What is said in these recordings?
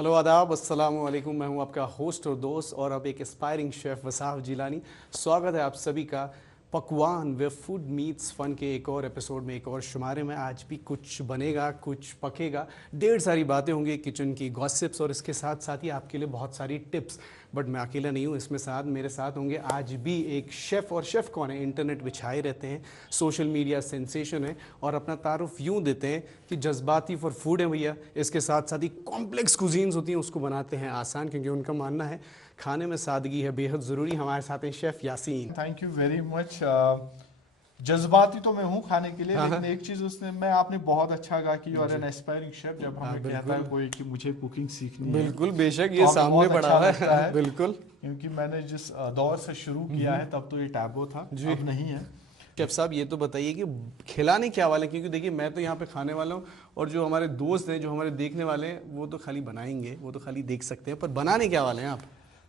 Hello आदाब, अस्सलाम वालेकुम। मैं हूं आपका होस्ट और दोस्त और अब एक एस्पायरिंग शेफ़ वसाफ जिलानी। स्वागत है आप सभी का पकवान वे फूड मीट्स फन के एक और एपिसोड में, एक और शुमारे में। आज भी कुछ बनेगा, कुछ पकेगा, ढेर सारी बातें होंगी, किचन की गॉसिप्स और इसके साथ साथ ही आपके लिए बहुत सारी टिप्स। बट मैं अकेला नहीं हूँ, इसमें साथ मेरे साथ होंगे आज भी एक शेफ़। और शेफ़ कौन है? इंटरनेट बिछाए रहते हैं, सोशल मीडिया सेंसेशन है और अपना तारुफ यूँ देते हैं कि जज्बाती फॉर फूड है भैया। इसके साथ साथ ही कॉम्प्लेक्स कुजीन्स होती हैं, उसको बनाते हैं आसान, क्योंकि उनका मानना है खाने में सादगी है बेहद ज़रूरी। हमारे साथ हैं chef Yasin. Thank you very much. जज्बाती तो मैं हूँ खाने के लिए, हाँ, लेकिन हाँ। एक चीज उसने मैं आपने बहुत अच्छा कहा कि और एन एस्पायरिंग शेफ। जब हाँ, हमें कहता है बिल्कुल कोई कि मुझे कुकिंग सीखनी है बिल्कुल, बेशक तो ये हमें सामने बहुत पड़ा अच्छा हुआ लगता है। है, बिल्कुल क्योंकि मैंने जिस दौर से शुरू किया है तब तो ये टैबू था, जी। अब नहीं है। शेफ साहब ये तो बताइए कि खिलाने क्या वाले हैं, क्योंकि देखिए मैं तो यहाँ पे खाने वाला हूँ और जो हमारे दोस्त हैं, जो हमारे देखने वाले हैं, वो तो खाली बनाएंगे, वो तो खाली देख सकते हैं, पर बनाने क्या वाले हैं आप?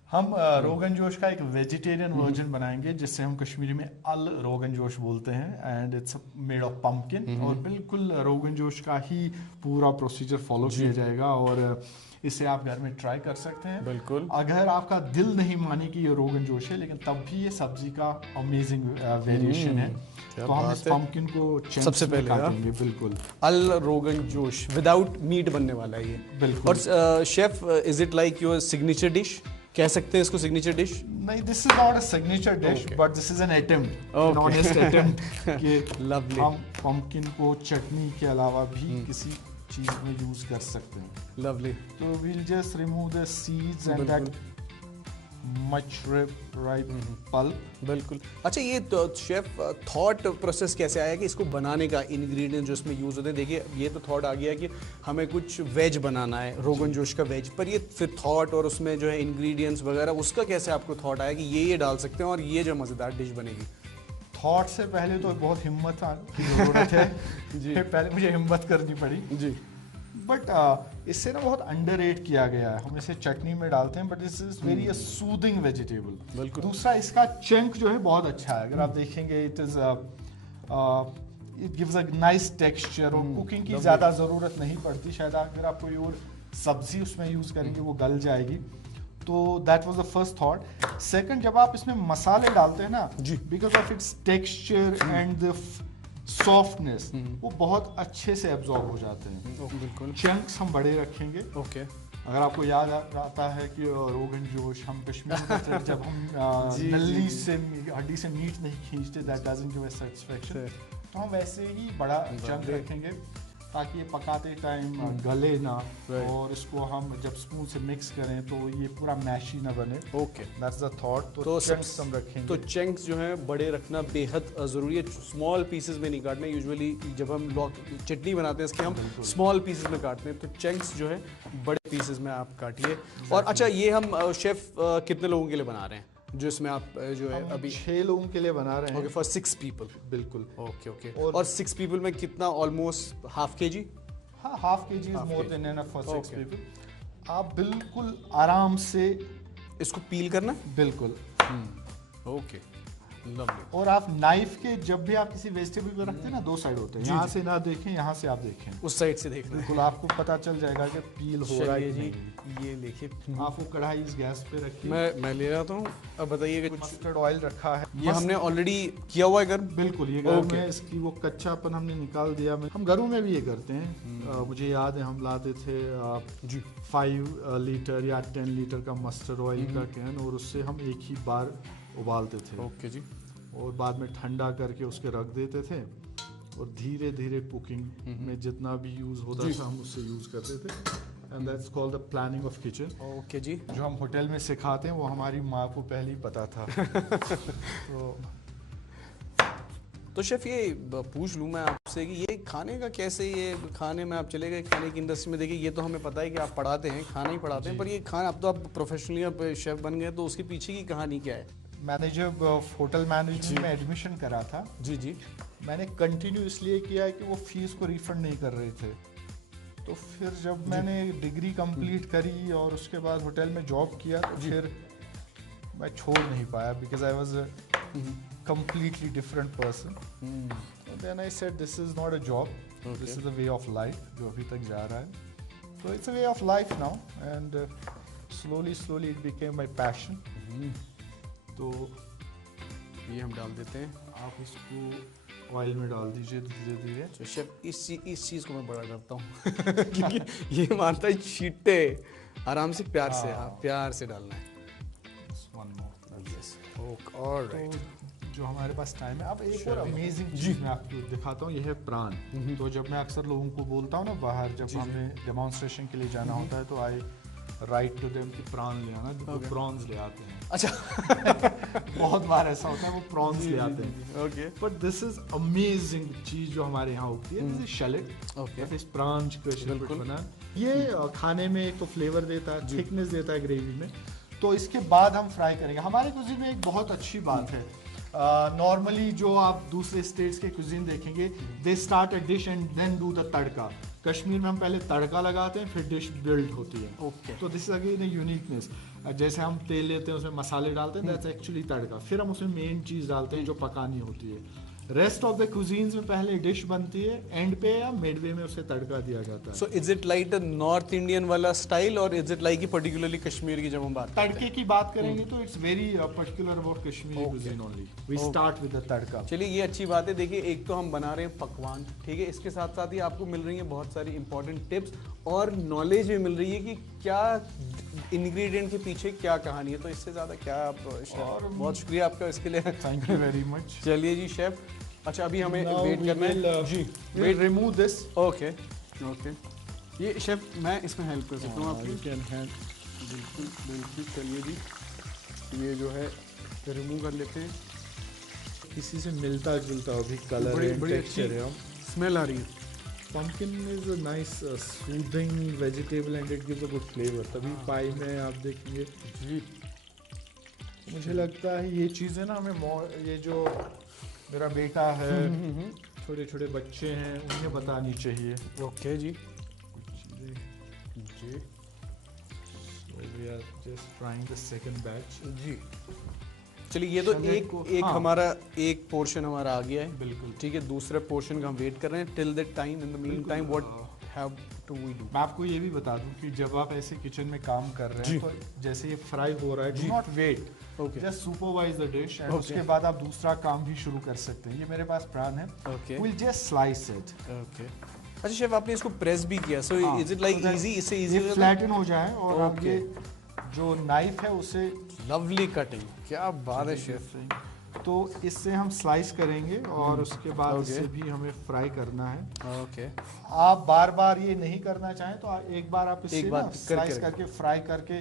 हम रोगन जोश का एक वेजिटेरियन वर्जन बनाएंगे, जिससे हम कश्मीरी में अल रोगन जोश बोलते हैं, and it's made of pumpkin. और बिल्कुल रोगन जोश का ही पूरा प्रोसीजर फॉलो किया जाएगा और इसे आप घर में ट्राई कर सकते हैं। बिल्कुल। अगर आपका दिल नहीं माने कि ये रोगन जोश है, लेकिन तब भी ये सब्जी का अमेजिंग वेरिएशन है। क्या तो हम इस बात है। पम्पकिन को सबसे चंक्स में पहले काटेंगे। बिल्कुल अल रोगन जोश विदाउट मीट बनने वाला है ये। बिल्कुल। और chef, is it like your signature dish? कह सकते हैं इसको सिग्नेचर डिश? नहीं, this is not a signature dish, Okay. But this is an attempt, an Okay. Honest attempt कि Lovely. हम पंपकिन को चटनी के अलावा भी किसी चीज में यूज कर सकते हैं। लवली। तो we'll just remove the seeds and that much ripe pulp. बिल्कुल। अच्छा, ये तो शेफ थॉट प्रोसेस कैसे आया कि इसको बनाने का, इंग्रेडिएंट जो इसमें यूज़ होते हैं? देखिए ये तो थॉट आ गया कि हमें कुछ वेज बनाना है, रोगन जोश का वेज, पर ये फिर थॉट और उसमें जो है इंग्रेडिएंट्स वगैरह, उसका कैसे आपको थॉट आया कि ये डाल सकते हैं और ये जो मज़ेदार डिश बनेगी? थॉट से पहले तो बहुत हिम्मत की जरूरत है जी। पहले मुझे हिम्मत करनी पड़ी, जी। बट इससे ना बहुत अंडररेट किया गया है। हम इसे चटनी में डालते हैं, but this is very a soothing vegetable. बिल्कुल। दूसरा, इसका चंक जो है बहुत अच्छा है। अगर आप देखेंगे it gives a nice texture और कुकिंग की ज़्यादा ज़रूरत नहीं पड़ती। शायद अगर आप कोई और सब्जी उसमें यूज़ करेंगे वो गल जाएगी। तो that was the first thought. Second, जब आप इसमें मसाले डालते हैं ना, जी। Because of its texture and the softness, वो बहुत अच्छे से एब्जॉर्ब हो जाते हैं। बिल्कुल। चंक्स हम बड़े रखेंगे। ओके। अगर आपको याद आता है कि रोगन जोश हम कश्मीर में करते हैं, जब हम जी, नल्ली जी। से हड्डी से मीट नहीं खींचते, that doesn't give us satisfaction. तो हम वैसे ही बड़ा चंक रखेंगे ताकि ये पकाते टाइम गले ना, और इसको हम जब स्पून से मिक्स करें तो ये पूरा मैशी ना बने। ओके। That's the thought. तो चंक्स हम रखेंगे। तो चंक्स जो हैं बड़े रखना बेहद ज़रूरी है, स्मॉल पीसेस में नहीं काटना। यूजुअली जब हम चटनी बनाते हैं इसके, हम स्मॉल पीसेस में काटते हैं, तो चंक्स जो है बड़े पीसेस में आप काटिए। और अच्छा, ये हम शेफ कितने लोगों के लिए बना रहे हैं जो इसमें आप जो है हम अभी? 6 लोगों के लिए बना रहे हैं। Okay, for 6 people. बिल्कुल। Okay okay. और- और 6 पीपल में कितना? Almost half KG? हाँ, half kg is Half more kg. Then enough for 6 Okay. People. आप बिल्कुल आराम से, इसको पील करना? बिल्कुल। Okay, lovely. और आप नाइफ के, जब भी आप किसी वेजिटेबल को रखते हैं ना, 2 साइड होते हैं। जी, यहाँ जी। से ना देखें, यहाँ से आप देखें। उस साइड से देखना है। बिल्कुल आपको पता चल जाएगा कि पील हो रहा है चलिए कि जी, नहीं। ये देखिए, आप वो कढ़ाई इस गैस पे रखिए। मैं ले रहा हूँ। अब बताइए कि मस्टर्ड ऑयल रखा है। ये हमने ऑलरेडी किया हुआ है गर्म? बिल्कुल, ये गर्म Okay. है। इसकी वो कच्चापन हमने निकाल दिया। हम घरों में भी ये करते हैं। मुझे याद है हम लाते थे जी। 5 लीटर या 10 लीटर का मस्टर्ड ऑयल का कैन, और उससे हम एक ही बार उबालते थे। ओके जी। और बाद में ठंडा करके उसके रख देते थे, और धीरे धीरे कुकिंग में जितना भी यूज़ होता था हम उससे यूज़ करते थे। And that's called the planning of kitchen. Okay जी। जो हम होटल में सिखाते हैं वो हमारी माँ को पहले ही पता था। तो शेफ, ये पूछ लूँ मैं आपसे कि ये खाने का कैसे, ये खाने में आप चले गए, खाने की इंडस्ट्री में देखिए, ये तो हमें पता है कि आप पढ़ाते हैं, खाना ही पढ़ाते हैं, पर ये खाना, अब तो आप प्रोफेशनली आप शेफ बन गए, तो उसके पीछे की कहानी क्या है? मैंने जब होटल मैनेजमेंट में एडमिशन करा था, जी जी। मैंने कंटिन्यू इसलिए किया है कि वो फीस को रिफंड नहीं कर रहे थे। तो फिर जब मैंने डिग्री कंप्लीट करी और उसके बाद होटल में जॉब किया, तो फिर मैं छोड़ नहीं पाया, because I was completely different person. And then I said this is not a job, this is a way of life जो अभी तक जा रहा है। So it's a way of life now, and slowly it became my passion. तो ये हम डाल देते हैं। आप इसको ऑयल में डाल दीजिए धीरे धीरे। तो शेफ इस चीज़ को मैं बड़ा डरता हूँ क्योंकि ये मानता है छींटे आराम से प्यार से, हाँ प्यार से डालना है। One more. Yes. Okay, all right. तो जो हमारे पास टाइम है, अब एक और अमेजिंग चीज़ मैं आपको दिखाता हूँ, ये है प्रान। तो जब मैं अक्सर लोगों को बोलता हूँ ना बाहर, जब हमें डेमोन्स्ट्रेशन के लिए जाना होता है, तो आई राइट टू देम कि प्रान ले आना, वो प्रॉन्स ले आते हैं। अच्छा बहुत बार ऐसा होता है वो प्रॉन्स ले आते हैं। Okay but this is amazing चीज जो हमारे यहाँ होती है, दिस इज शैलेट। ओके इस प्रांस का शैलेट बना, ये खाने में एक तो फ्लेवर देता है, थिकनेस देता है ग्रेवी में। तो इसके बाद हम फ्राई करेंगे। हमारे कुजीन में एक बहुत अच्छी बात है, नॉर्मली जो आप दूसरे स्टेट्स के कुजीन देखेंगे, they start a dish and then do the tadka. Kashmir में हम पहले तड़का लगाते हैं, फिर डिश बिल्ड होती है। ओके तो this is again A uniqueness. जैसे हम तेल लेते हैं, उसमें मसाले डालते हैं, दैट्स एक्चुअली तड़का। फिर हम उसमें मेन चीज़ डालते हैं जो पकानी होती है। रेस्ट ऑफ द कुजीन्स में पहले डिश बनती है, एंड पे या मिडवे में उसे तड़का दिया जाता है। So is it like the north Indian वाला स्टाइल और is it like particularly Kashmir की जब हम बात करते तड़के की बात करेंगे तो it's very particular about Kashmiri cuisine only. We start with the tadka. चलिए ये अच्छी बात है। देखिए एक तो हम बना रहे हैं पकवान, ठीक है, इसके साथ साथ ही आपको मिल रही है बहुत सारी इंपॉर्टेंट टिप्स और नॉलेज भी मिल रही है कि क्या इंग्रेडिएंट के पीछे क्या कहानी है। तो इससे ज़्यादा क्या आप बहुत शुक्रिया आपका इसके लिए। Thank you very much. चलिए जी शेफ, अच्छा अभी हमें वेट करना है जी। Wait remove this. Okay okay, ये शेफ मैं इसमें हेल्प कर सकता हूँ आपकी? बिल्कुल बिल्कुल। चलिए जी, ये जो है रिमूव कर लेते हैं। किसी से मिलता जुलता भी कलर है, बड़ी टेक्सचर है। स्मेल आ रही है। Pumpkin is a nice soothing vegetable and it gives a good flavor। तभी पाई में आप देखेंगे जी, मुझे लगता है ये चीज़ें ना हमें ये जो मेरा बेटा है, छोटे छोटे बच्चे हैं, उन्हें बतानी चाहिए। ओके जी चीज़ें जी we are just trying the second batch. जी। चलिए ये तो एक हाँ। हमारा एक पोर्शन हमारा आ गया है। बिल्कुल ठीक है, दूसरे पोर्शन का हम वेट कर रहे हैं। Till that time, in the mean time what have to we do? मैं आपको ये भी बता दूं कि जब आप ऐसे किचन में काम कर रहे हैं, तो जैसे ये फ्राई हो रहा है, do not wait, just supervise the dish and उसके बाद आप दूसरा काम भी शुरू कर सकते हैं। ये मेरे पास प्रान है, okay will just slice it. Okay. अच्छा शेफ, आपने इसको प्रेस भी किया, so is it like easy? इससे इजी फ्लैटन हो जाए और आप ये जो नाइफ है उसे लवली कटिंग, क्या बात है शेफ। तो इससे हम स्लाइस करेंगे और उसके बाद इसे भी हमें फ्राई करना है। ओके। आप बार बार ये नहीं करना चाहें तो एक बार आप इसे ना स्लाइस करके करके फ्राई करके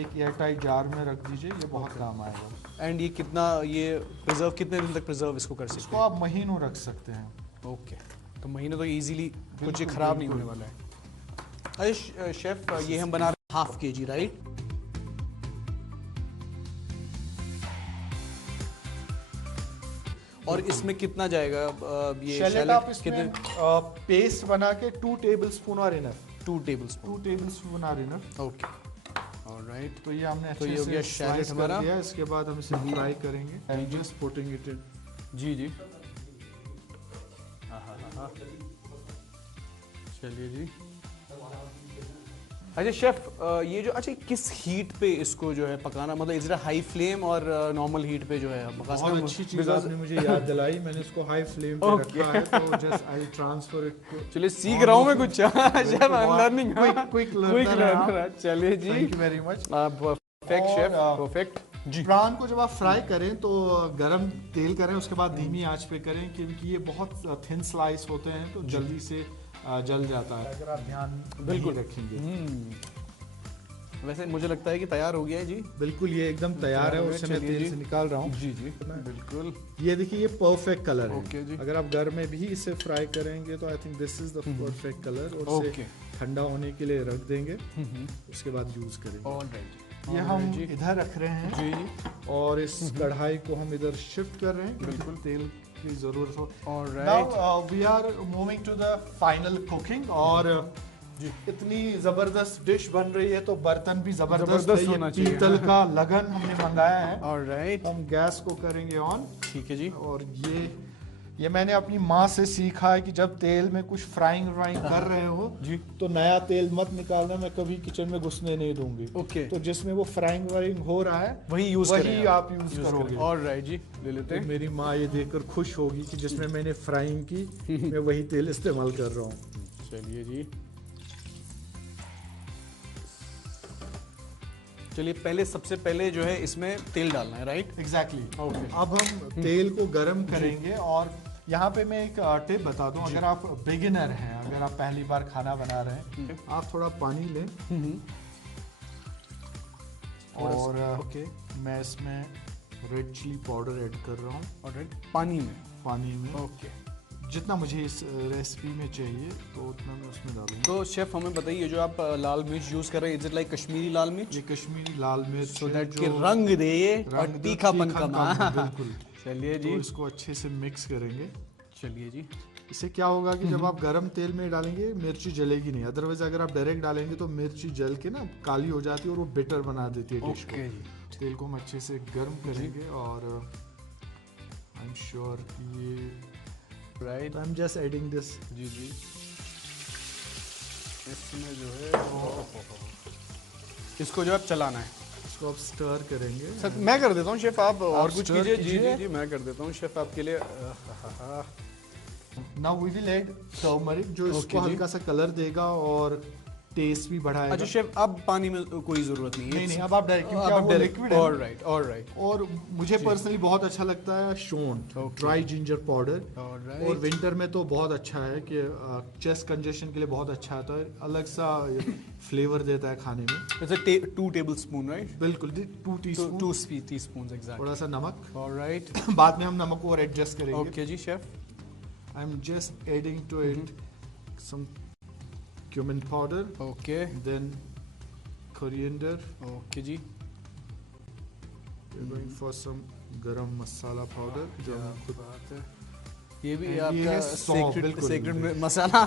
एक एयरटाइट जार में रख दीजिए, ये बहुत काम आएगा। एंड ये कितना, ये प्रिजर्व कितने दिन तक प्रिजर्व इसको कर सकते इसको हैं? आप महीनों रख सकते हैं। ओके, तो महीने तो इजीली कुछ ये खराब नहीं होने वाला है। अरे शेफ, ये हम बना रहे हैं 1/2 kg, राइट? और इसमें कितना जाएगा ये शैलेट? आप इसमें पेस्ट बना के 2 टेबलस्पून और इनफ। 2 टेबलस्पून। 2 टेबलस्पून और इनफ। Okay, alright. तो ये हमने तो अच्छे ये हो गया से शैलेट स्लाइस कर हमारा। दिया। इसके बाद हम इसे फ्राई करेंगे and just putting it in. जी जी, हाँ। चलिए जी। अच्छा शेफ, ये जो अच्छा किस हीट पे इसको जो है पकाना, मतलब इज इट हाई फ्लेम और नॉर्मल हीट पे जो है पका? बहुत अच्छी चीज आपने मुझे याद दिलाई। मैंने इसको हाई फ्लेम पे रखा है, तो जस्ट आई ट्रांसफर इट। चलिए सीख रहा हूँ मैं कुछ chef, I am learning. Quick learner. चलिए जी, thank you very much. Perfect chef, perfect जी। प्रान को जब आप फ्राई करें तो गरम तेल करें, उसके बाद धीमी आंच पे करें, क्योंकि ये बहुत थिन स्लाइस होते हैं तो जल्दी से जल जाता है अगर आप ध्यान बिल्कुल रखेंगे। वैसे मुझे लगता है कि तैयार हो गया है जी। बिल्कुल, ये एकदम तैयार है, उससे मैं तेल से निकाल रहा हूँ। जी जी बिल्कुल। ये देखिए, ये परफेक्ट कलर है। ओके जी। अगर आप घर में भी इसे फ्राई करेंगे तो I think this is the perfect colour. और इसे ठंडा होने के लिए रख देंगे, उसके बाद यूज करेंगे। ऑलराइट, ये हम इधर रख रहे हैं जी, और इस कढ़ाई को हम इधर शिफ्ट कर रहे हैं। बिल्कुल तेल की जरूरत हो। Alright, now we are moving to the final cooking. और इतनी जबरदस्त डिश बन रही है तो बर्तन भी जबरदस्त होना है। चाहिए। पीतल का लगन हमने मंगाया है। ऑलराइट, हम गैस को करेंगे ऑन। ठीक है जी। और ये ये मैंने अपनी माँ से सीखा है कि जब तेल में कुछ फ्राइंग कर रहे हो जी। तो नया तेल मत निकालना, मैं कभी किचन में घुसने नहीं दूंगी। ओके। तो जिसमें वो फ्राइंग हो रहा है वही यूज करें आप यूज करोगे। ऑलराइट जी, ले लेते तो हैं। मेरी माँ ये देखकर खुश होगी कि जिसमें मैंने फ्राइंग की मैं वही तेल इस्तेमाल कर रहा हूँ। चलिए जी, चलिए पहले सबसे पहले जो है इसमें तेल डालना है, राइट? एग्जैक्टली। ओके। अब हम तेल को गरम करेंगे और यहाँ पे मैं एक टिप बता दूं, अगर आप बिगिनर हैं, अगर आप पहली बार खाना बना रहे हैं, आप थोड़ा पानी लें और ओके, मैं इसमें रेड चिली पाउडर ऐड कर रहा हूँ। ऑलराइट, पानी में। ओके। ओके, जितना मुझे इस रेसिपी में चाहिए तो उतना मैं उसमें डालूंगा। तो शेफ हमें बताइए, जो आप लाल मिर्च यूज कर रहे हैं, इज इट लाइक कश्मीरी लाल मिर्च? ये कश्मीरी लाल मिर्च सो है दैट जो कि रंग दे और रंग दे, तीखापन कम। बिल्कुल। चलिए तो जी, इसको अच्छे से मिक्स करेंगे। चलिए जी। इससे क्या होगा कि जब आप गरम तेल में डालेंगे मिर्ची जलेगी नहीं, अदरवाइज अगर आप डायरेक्ट डालेंगे तो मिर्ची जल के ना काली हो जाती है और वो बिटर बना देती है डिश ओके को। जी, तेल को हम अच्छे से गर्म करेंगे और आई एम श्योर ये right. I am just adding this. जी जी, इसमें जो है इसको जो है चलाना है। इसको आप स्टर करेंगे। सर मैं कर देता हूँ शेफ, आप और कुछ stir कीजिए। जी जी कीजिए। जी, मैं कर देता हूँ शेफ आपके लिए। Now we will add turmeric जो इसको जी। हल्का सा कलर देगा और टेस्ट भी बढ़ाएगा। अच्छा शेफ, अब पानी में कोई जरूरत नहीं है? नहीं, अब आप डायरेक्ट, क्योंकि अब वो लिक्विड है। Alright alright. और मुझे पर्सनली बहुत अच्छा लगता है शोंठ, ड्राई जिंजर पाउडर। ऑलराइट। और विंटर में तो बहुत अच्छा है कि चेस्ट कंजेशन के लिए बहुत अच्छा है, तो अलग सा फ्लेवर देता है खाने में। It's 2 tablespoon, right? बिल्कुल 2 टीस्पून। 2 teaspoon exact. थोड़ा सा नमक। ऑलराइट। बाद में हम नमक को और एडजस्ट करेंगे। ओके जी chef. I am just adding to it some cumin powder, okay then coriander. Okay जी। We're going for some garam masala powder. जो हम खुद बात है, ये भी And ये आपका है सौंफ, बिल्कुल। Secret masala.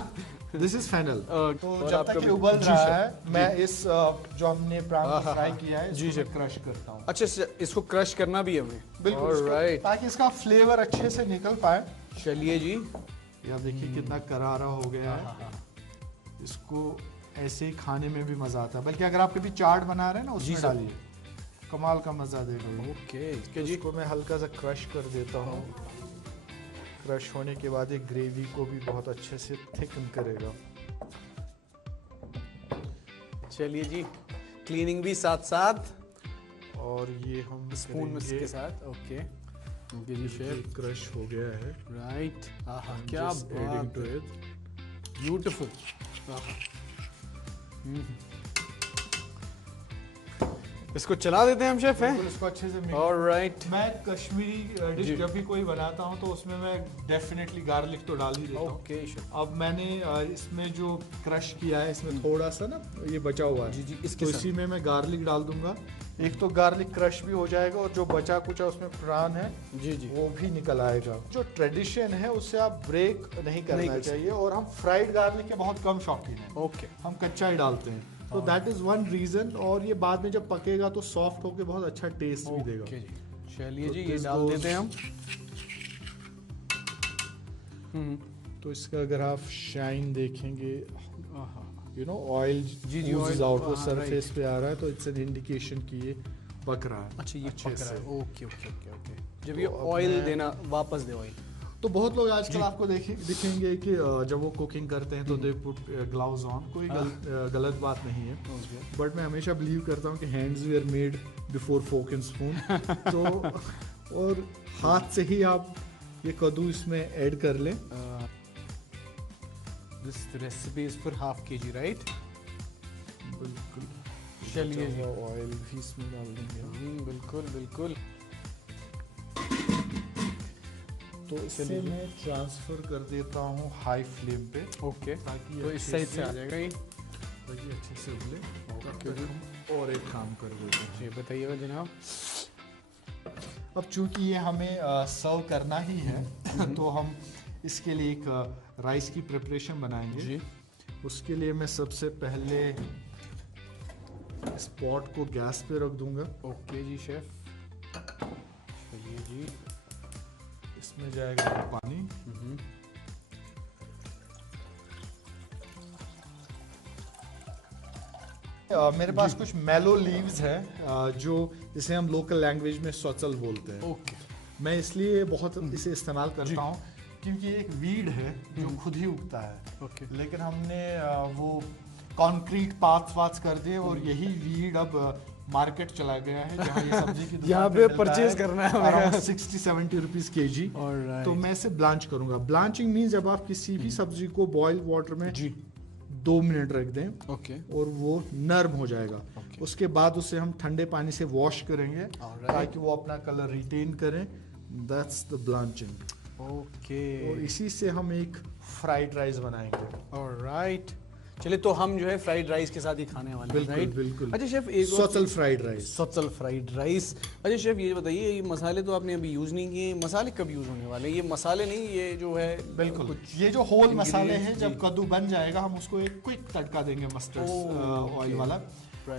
This is fennel. तो और जब आपका तक ये भी- उबल जी, रहा शेफ। है मैं इस जो हमने प्राण को फ्राई किया है जी, इसको शेफ। क्रश करता हूँ। अच्छा, इसको क्रश करना भी है हमें? बिल्कुल इसको, ऑलराइट, ताकि इसका फ्लेवर अच्छे से निकल पाए। चलिए जी। ये आप देखिए कितना करारा हो गया है। इसको ऐसे ही खाने में भी मजा आता है, बल्कि अगर आप कभी चाट बना रहे हैं ना जी उसमें सर। डालिए, कमाल का मजा देगा ये। ओके तो जी। इसको मैं हल्का सा क्रश कर देता हूँ। क्रश होने के बाद एक ग्रेवी को भी बहुत अच्छे से थिकन करेगा। चलिए जी, क्लीनिंग भी साथ साथ, और ये हम स्पून में इसके साथ। ओके ओके जी शेफ। क्रश हो गया है। राइट, आहा क्या एडिंग टू बात है, इट। ब्यूटीफुल। इसको चला देते हैं हम शेफ, हैं? इसको अच्छे से mix- ऑलराइट। मैं कश्मीरी डिश जी। जब भी कोई बनाता हूँ तो उसमें मैं डेफिनेटली गार्लिक तो डाल ही देता हूँ। Okay chef. अब मैंने इसमें जो क्रश किया है इसमें थोड़ा सा ना ये बचा हुआ है, जी जी, इसके तो साथ। इसी में मैं गार्लिक डाल दूंगा। एक तो गार्लिक क्रश भी हो जाएगा और जो बचा कुचा उसमें प्राण है जी जी। वो भी निकल आएगा। जो ट्रेडिशन है उससे आप ब्रेक नहीं करना कर चाहिए, और हम फ्राइड गार्लिक के बहुत कम शौकीन हैं, ओके हम कच्चा ही डालते हैं। तो दैट इज वन रीजन, और ये बाद में जब पकेगा तो सॉफ्ट होके बहुत अच्छा टेस्ट भी देगा। ओके जी। चलिए तो जी, ये this डाल goes- देते हैं हम। तो इसका अगर आप शाइन देखेंगे, आहा। यू नो ऑयल जी, जी oil- आउट, वो हाँ, सरफेस पे आ रहा है, तो इट्स एन इंडिकेशन कि ये पक रहा है। अच्छा, ये अच्छे पक रहा है। से। Okay okay okay okay. जब तो ये अब ऑयल मैं- देना, वापस दे ऑयल। तो बहुत लोग आजकल आपको दिखेंगे कि जब वो कुकिंग करते हैं तो दे पुट ग्लव्स ऑन। कोई गलत बात नहीं है, बट मैं हमेशा बिलीव करता हूँ कि hands we are made before fork and spoon. तो और हाथ से ही आप ये कद्दू इसमें ऐड कर लें। This recipe is for half KG, right? बिल्कुल। चलिए जी। ऑयल भी इसमें डाल देंगे। बिल्कुल बिल्कुल। तो इससे मैं ट्रांसफर कर देता हूँ हाई फ्लेम पे, ओके, ताकि तो इस अच्छे साइड से आ जाएगा ये। ताकि अच्छे से उबले। ओके तब तक हम और एक काम कर देते हैं। जी बताइएगा जनाब। अब चूंकि ये हमें सर्व करना ही है तो हम इसके लिए एक राइस की प्रिपरेशन बनाएंगे जी। उसके लिए मैं सबसे पहले इस पॉट को गैस पे रख दूंगा। ओके जी शेफ। चलिए जी। इस इसमें जाएगा पानी। मेरे पास कुछ मेलो लीव्स है जो जिसे हम लोकल लैंग्वेज में सोचल बोलते हैं। ओके। मैं इसलिए बहुत इसे इस्तेमाल करता हूँ क्योंकि एक वीड है जो खुद ही उगता है। ओके। लेकिन हमने वो कंक्रीट पाथ्स वाथ्स कर दिए और यही वीड अब मार्केट चला गया है जहाँ ये सब्जी की दुकान यहाँ पे परचेज करना है अराउंड 60-70 रुपीज केजी। तो मैं इसे ब्लांच करूंगा। ब्लांचिंग मीन्स जब आप किसी भी सब्जी को बॉइल्ड वाटर में 2 मिनट रख दें ओके और वो नर्म हो जाएगा। उसके बाद उसे हम ठंडे पानी से वॉश करेंगे ताकि वो अपना कलर रिटेन करें। That's the blanching. ओके। और इसी से हम एक फ्राइड राइस बनाएंगे। ऑलराइट, चलिए तो हम जो है फ्राइड राइस के साथ ही खाने वाले हैं, बिल्कुल राइट? बिल्कुल। अच्छा शेफ, एक सोचल फ्राइड राइस। सोचल फ्राइड राइस। अच्छा शेफ, ये बताइए, ये मसाले तो आपने अभी यूज़ नहीं किए, मसाले कब यूज़ होने वाले हैं? ये मसाले नहीं, ये जो है बिल्कुल ये जो होल मसाले हैं, जब कद्दू बन जाएगा हम उसको एक क्विक तड़का देंगे मस्टर्ड ऑयल वाला।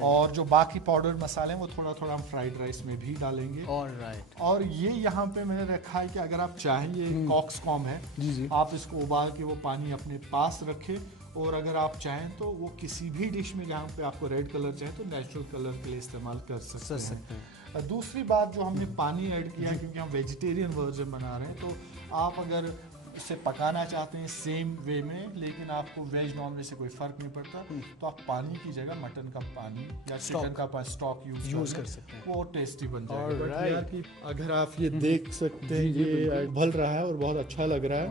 और जो बाकी पाउडर मसाले हैं वो थोड़ा थोड़ा हम फ्राइड राइस में भी डालेंगे। ऑलराइट। और ये यहाँ पे मैंने रखा है कि अगर आप चाहें, ये कॉक्सकॉम है, जी। आप इसको उबाल के वो पानी अपने पास रखें। और अगर आप चाहें तो वो किसी भी डिश में जहाँ पे आपको रेड कलर चाहे तो नेचुरल कलर के लिए इस्तेमाल कर सकते हैं। दूसरी बात, जो हमने पानी ऐड किया है क्योंकि हम वेजिटेरियन वर्जन बना रहे हैं, तो आप अगर इसे पकाना चाहते हैं सेम वे में, लेकिन आपको वेज नॉन वेज से कोई फर्क नहीं पड़ता, तो आप पानी की जगह मटन का पानी या चिकन का स्टॉक यूज कर सकते हैं। वो टेस्टी बन जाएगा। कि अगर आप ये देख सकते हैं, ये उबल रहा है और बहुत अच्छा लग रहा है।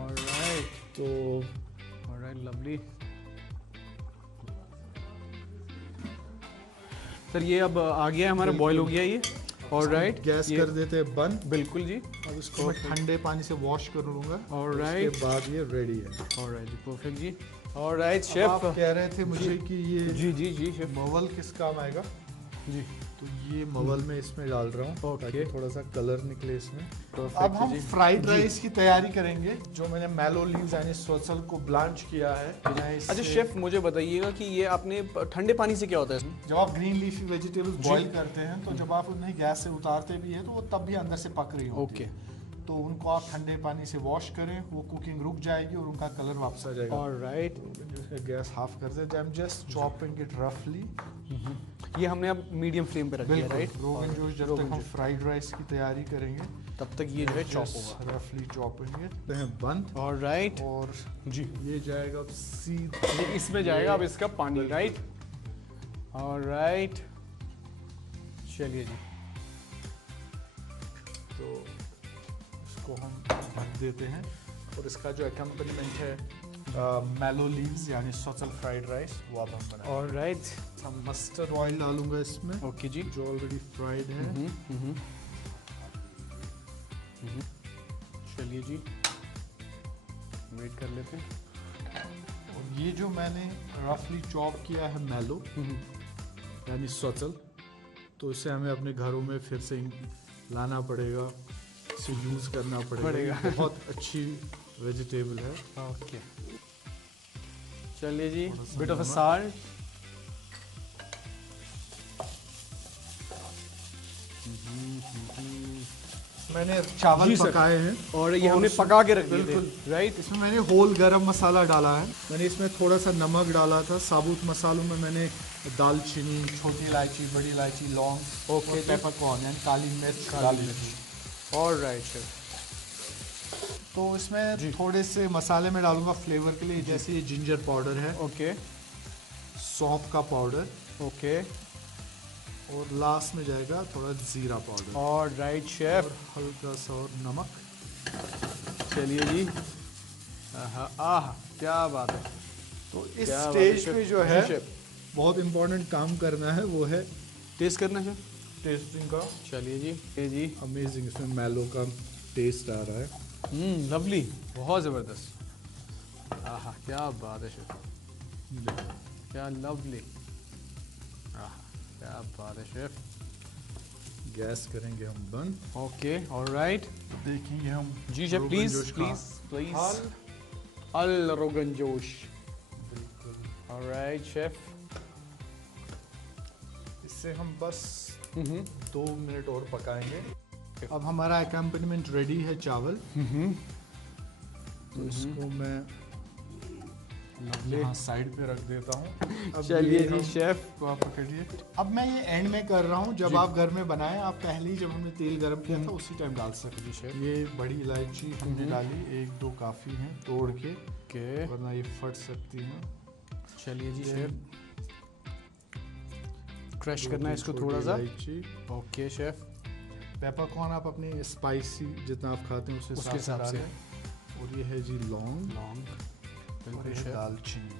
तो ऑलराइट, लवली सर, ये अब आ गया हमारा, बॉईल हो गया ये। ऑलराइट, गैस कर देते हैं बंद। बिल्कुल जी। अब इसको मैं ठंडे पानी से वॉश कर लूंगा। ऑलराइट, उसके बाद ये रेडी है। ऑलराइट जी, परफेक्ट जी। ऑलराइट शेफ, आप कह रहे थे मुझे कि ये जी शेफ, मवल किस काम आएगा? जी, तो ये मवल में इसमें डाल रहा हूँ ताकि थोड़ा सा कलर निकले इसमें। अब हम जी। फ्राइड राइस की तैयारी करेंगे। जो मैंने मैलो लीव्स यानी सोसल को ब्लांच किया है। अच्छा शेफ, मुझे बताइएगा कि ये आपने ठंडे पानी से क्या होता है इसमें? जब आप ग्रीन लीफी वेजिटेबल्स बॉईल करते हैं, तो जब आप उन्हें गैस से उतारते भी हैं तो वो तब भी अंदर से पक रही होती है। तो उनको आप ठंडे पानी से वॉश करें, वो कुकिंग रुक जाएगी और उनका कलर वापस आ जाएगा। ऑलराइट, गैस हाफ कर देते हैं। आई एम जस्ट चॉपिंग इट रफली। ये हमने अब मीडियम फ्लेम पे रख दिया, राइट? रोगन जोश जब तक हम फ्राइड राइस की तैयारी करेंगे तब तक ये जो है चॉप होगा। रफली चॉपिंग इट बंद। ऑलराइट, और जी, ये जाएगा अब सीधे इसमें जाएगा अब इसका पानी, राइट? ऑलराइट, चलिए जी। तो इसको हम ढक देते हैं और इसका जो अकम्पनीमेंट है मैलो लीव्स यानी सोचल फ्राइड राइस, वो अब हम बनाएंगे। ऑलराइट, हम मस्टर्ड ऑयल डालूंगा इसमें। ओके जी, जो ऑलरेडी फ्राइड है। चलिए जी, वेट कर लेते हैं। और ये जो मैंने रफली चॉप किया है मैलो यानी सोचल, तो इसे हमें अपने घरों में फिर से लाना पड़ेगा, इसे यूज़ करना पड़ेगा। बहुत अच्छी वेजिटेबल है। ओके, चलिए जी, बिट ऑफ अ साल्ट। मैंने चावल पकाए हैं और ये हमने पका के रख दिए थे, राइट? इसमें मैंने होल गरम मसाला डाला है। मैंने इसमें थोड़ा सा नमक डाला था। साबुत मसालों में मैंने दालचीनी, छोटी इलायची, बड़ी इलायची, लौंग, ओके, पेपरकॉर्न यानी काली मिर्च डाली थी। Alright chef. तो इसमें थोड़े से मसाले में डालूंगा फ्लेवर के लिए, जैसे ये जिंजर पाउडर है, ओके, सौंफ का पाउडर, ओके, और लास्ट में जाएगा थोड़ा जीरा पाउडर। Alright chef. और हल्का सा और नमक। चलिए जी, आह क्या बात है। तो इस स्टेज पे जो है शेफ, बहुत इम्पोर्टेंट काम करना है, वो है टेस्ट करना शेफ, टेस्टिंग का। चलिए जी, ये जी, अमेजिंग, इसमें मैलो का टेस्ट आ रहा है। लवली, बहुत ज़बरदस्त। आहा क्या बात है शेफ, क्या लवली, क्या बात है शेफ। गैस करेंगे हम बंद। ओके, ऑलराइट, देखेंगे हम। जी शेफ, प्लीज प्लीज प्लीज। अल रोगन जोश, बिल्कुल। Alright chef. इससे हम बस 2 मिनट और पकाएंगे। अब हमारा अकम्पनीमेंट रेडी है चावल। तो इसको मैं यहाँ साइड पे रख देता हूँ। चलिए जी शेफ, तो आप पकड़िए। अब मैं ये एंड में कर रहा हूँ, जब आप घर में बनाएं आप पहले ही जब हमने तेल गर्म किया था उसी टाइम डाल सकते हैं शेफ। ये बड़ी इलायची हमने डाली, 1-2 काफ़ी हैं तोड़ के, वरना ये फट सकती हैं। चलिए जी शेफ, क्रश करना है इसको थोड़ा सा। Okay chef. पेपरकॉर्न आप अपने स्पाइसी जितना आप खाते हैं उसके हिसाब से। और ये है जी लौंग, और ये दालचीनी।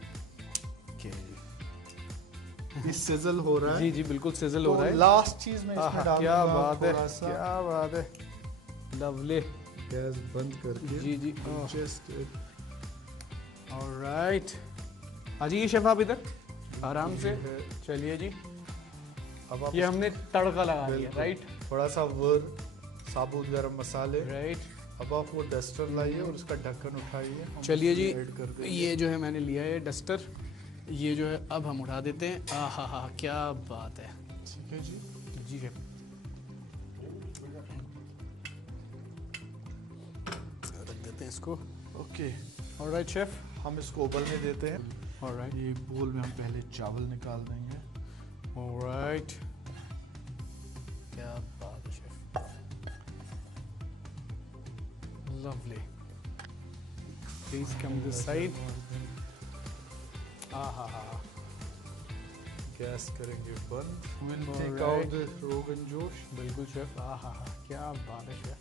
ये सिजल हो रहा है। जी जी बिल्कुल सिजल हो रहा है। लास्ट चीज मैं इसमें डालूंगा। क्या बात है, क्या बात है, लवली। गैस बंद करके। जी जी जस्ट ऑलराइट। आ जाइए शेफ आप इधर आराम से। चलिए जी, अब आप ये हमने तड़का लगा दिया, राइट। थोड़ा सा वर साबुत गरम मसाले, राइट। अब आप वो डस्टर लाइए और उसका ढक्कन उठाइए। चलिए जी, ये जो है मैंने लिया है डस्टर, ये जो है अब हम उठा देते हैं। हा क्या बात है। ठीक है जी। जी शेफ, रख देते हैं इसको। ओके ऑलराइट शेफ, हम इसको उबलने देते हैं। ऑलराइट, ये बोल में हम पहले चावल निकाल देंगे। ऑलराइट, क्या बात है chef, lovely. Please come this side. Gas करेंगे बंद। We'll take out the rogan josh. बिल्कुल शेफ। क्या बात है शेफ,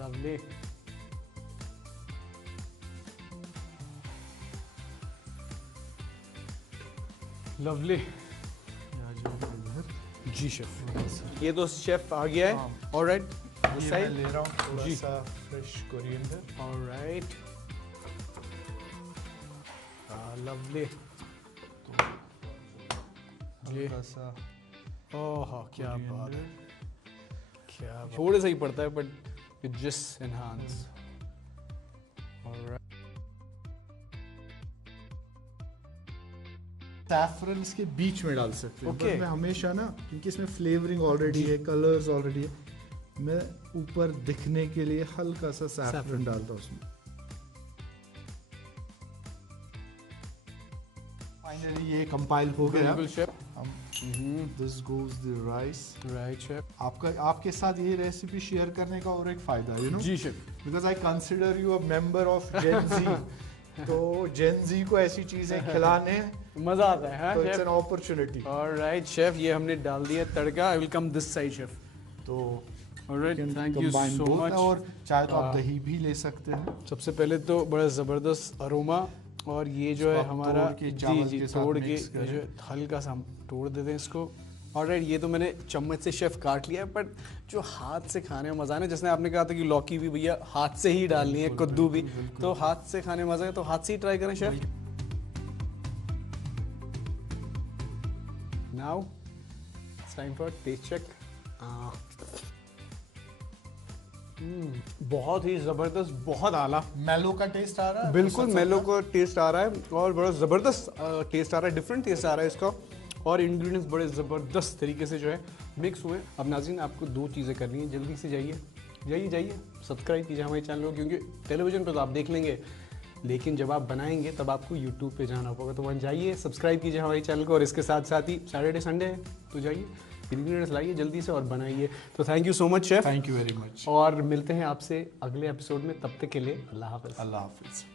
lovely. lovely. जी शेफ, ये तो शेफ आ गया है। ऑलराइट, ये मैं ले रहा हूँ थोड़ा सा फ्रेश कोरिएंडर। Alright, lovely. हल्का सा ओह क्या बात है, क्या बात। थोड़ा सा ही पड़ता है but it just enhance. Alright, saffron इसके बीच में डाल सकते हैं। Okay. मैं हमेशा ना, क्योंकि इसमें फ्लेवरिंग ऑलरेडी है, कलर्स ऑलरेडी है, मैं ऊपर दिखने के लिए हल्का सा सैफरन डालता हूँ उसमें। फाइनली ये कंपाइल हो गया। बिल्कुल chef. This goes the rice. Right chef. आपके साथ ये रेसिपी शेयर करने का और एक फायदा, यू नो, जी chef, because I consider you a member of Gen Z. तो जेन जी को ऐसी चीजें खिलाने मजा आता है तो it's an opportunity. Alright chef, ये हमने डाल दिया तड़का। I will come this side chef. तो alright, thank you so much. और चाहे तो आप दही भी ले सकते हैं। सबसे पहले तो बड़ा ज़बरदस्त अरोमा, और ये जो है हमारा जी तोड़ के जो हल्का सा हम तोड़ देते हैं इसको। ऑलराइट, ये तो मैंने चम्मच से शेफ काट लिया है, बट जो हाथ से खाने में मज़ा है ना, जिसने आपने कहा था कि लौकी भी भैया हाथ से ही डालनी है, कद्दू भी, तो हाथ से खाने में मज़ा है, तो हाथ से ही ट्राई करें chef. Now it's time for taste check. बहुत ही ज़बरदस्त, बहुत आला मेलो का टेस्ट आ रहा है। बिल्कुल मेलो का टेस्ट आ रहा है, और बड़ा ज़बरदस्त टेस्ट आ रहा है, डिफरेंट टेस्ट आ रहा है इसका, और इंग्रेडिएंट्स बड़े ज़बरदस्त तरीके से जो है मिक्स हुए। अब नाज़रीन, आपको 2 चीज़ें करनी है, जल्दी से जाइए सब्सक्राइब कीजिए हमारे चैनल को, क्योंकि टेलीविज़न पर तो आप देख लेंगे, लेकिन जब आप बनाएंगे तब आपको यूट्यूब पे जाना होगा। तो वहाँ जाइए, सब्सक्राइब कीजिए हमारे चैनल को, और इसके साथ साथ ही सैटरडे संडे है तो जाइए इंग्रेडिएंट्स लाइए जल्दी से और बनाइए। तो thank you so much chef. Thank you very much, और मिलते हैं आपसे अगले एपिसोड में, तब तक के लिए अल्लाह हाफ़िज़। अल्लाह हाफिज़।